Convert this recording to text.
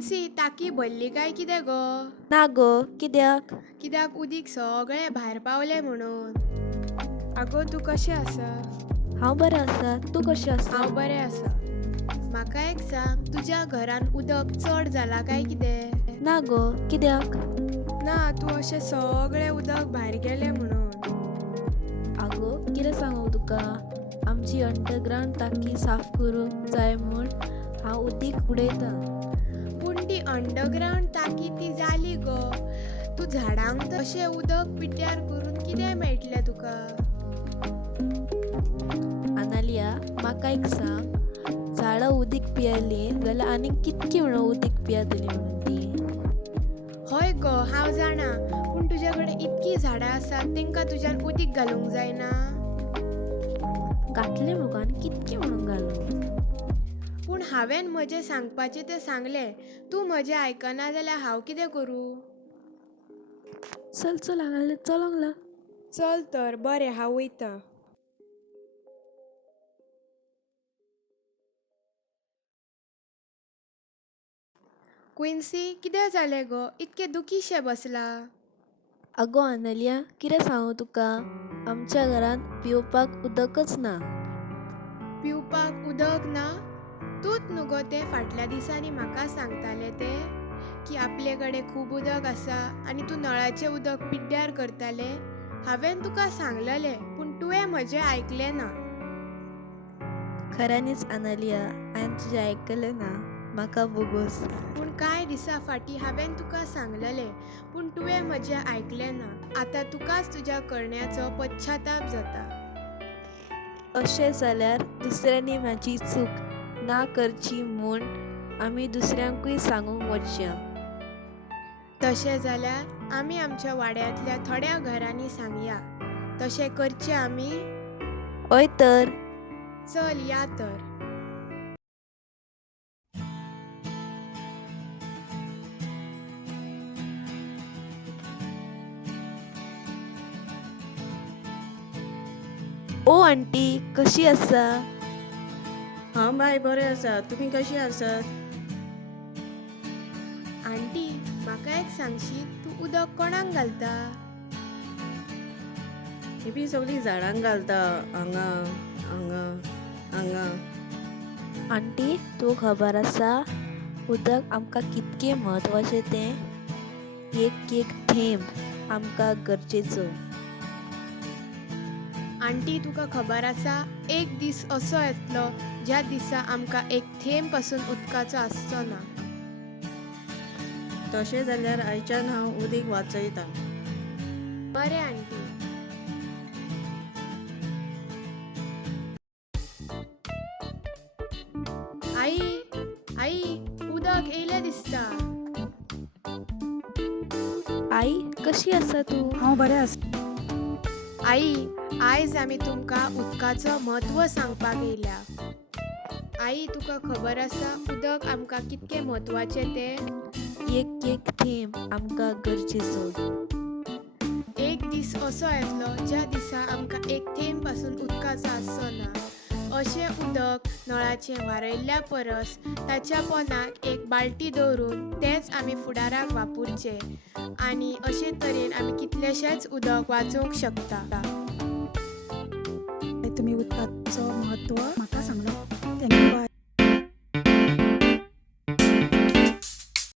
क्विन्सी टाकी भरली काय कितें गो? ना गो, कित्याक? कित्याक उदीक सगळे भायर पावले म्हणून. आगो तूं कशें आसा? हांव बरें आसा, तूं कशी आसा? हांव बरें आसा. म्हाका एक सांग, तुज्या घरान उदक चड जाला काय कितें? ना गो, कित्याक? ना तूं अशें सगळें उदक भायर गेलें म्हणून. आगो, कितें सांगू तुका? आमची अंडरग्रावंड टाकी साफ करूंक जाय म्हूण हांव उदीक उडयतां. पूण ती अंडरग्रावंड टाकी ती जाली गो. तूं झाडांक तशें उदक पिड्ड्यार करून कितें मेळटलें तुका? आनालिया, म्हाका एक सांग, झाडां उदीक पियेलीं जाल्यार आनीक कितकी म्हणून उदीक पियेतलीं म्हणून ती? हय गो हांव जाणा, पूण तुजे कडेन इतकीं झाडां आसात तेंकां तुज्यान उदीक घालूंक जायना? घातलें मुगो आनी कितकी म्हणून घालूं? पूण हांवें म्हजें सांगपाचें तें सांगलें. तूं म्हजें आयकना जाल्यार हांव कितें करूं? चल चल हांगासर चलोंक लाग. चल तर बरें हांव वयतां. क्विन्सी कितें जालें गो? इतकें दुखीशें बसला. आगो आनालिया, कितें सांगू तुका? आमच्या घरान पिवपाक उदकच ना. पिवपाक उदक ना? तूंच न्हू गो तें फाटल्या दिसांनी म्हाका सांगतालें तें की आपले कडेन खूब उदक आसा आनी तूं नळाचें उदक पिड्ड्यार करतालें. हांवें तुका सांगलेलें पूण तुवें म्हजें आयकलें ना. खऱ्यांनीच आनालिया, हांवें तुजें आयकलें ना. म्हाका बोगोस. पूण कांय दिसा फाटीं हांवें तुका सांगलेलें पूण तुवें म्हजें आयकलें ना. आतां तुकाच तुज्या करण्याचो पश्चाताप जाता. अशें जाल्यार दुसऱ्यांनी म्हाजी चूक ना करची म्हूण आमी दुसऱ्यांकूय सांगूंक वचया. तशें जाल्यार आमी आमच्या वाड्यांतल्या थोड्या घरांनी सांगया. तशें करचें आमी? हय तर. चल या तर. ओ आंटी, कशी आसा? हांव बाय बरें आसा. तुमी कशी आसात? आंटी म्हाका एक सांगशी, तूं उदक कोणाक घालता? ही बी सगळीं झाडांक घालता. हांगा हांगा हांगा. आंटी, तूं खबर आसा उदक आमकां कितकें म्हत्वाचें तें? एक एक थेंब आमकां गरजेचो. आंटी तुका खबर आसा, एक दीस असो येतलो ज्या दिसा आमकां एक थेंब पासून उदकाचो आसचो ना. तशें जाल्यार आयच्यान हांव उदीक वाचयतां. बरें आंटी. आई आई उदक येयलें दिसता. आई, कशी आसा तूं? हांव बरें आसा. आई आयज आमी तुमकां उदकाचो म्हत्व सांगपाक येयल्या. आई तुका खबर आसा उदक आमकां कितकें म्हत्वाचें तें? एक एक थेंब आमकां गरजेचो. एक दीस असो येतलो ज्या दिसा आमकां एक थेंब पासून उदकाचो आसचो ना. अशें उदक नळाचें वारयल्ल्या परस ताच्या पोंदाक एक बाल्टी दवरून तेंच आमी फुडाराक वापरचें आनी अशे तरेन आमी कितलेशेच उदक वाचोवंक शकता. तुमी उदकाचो म्हत्व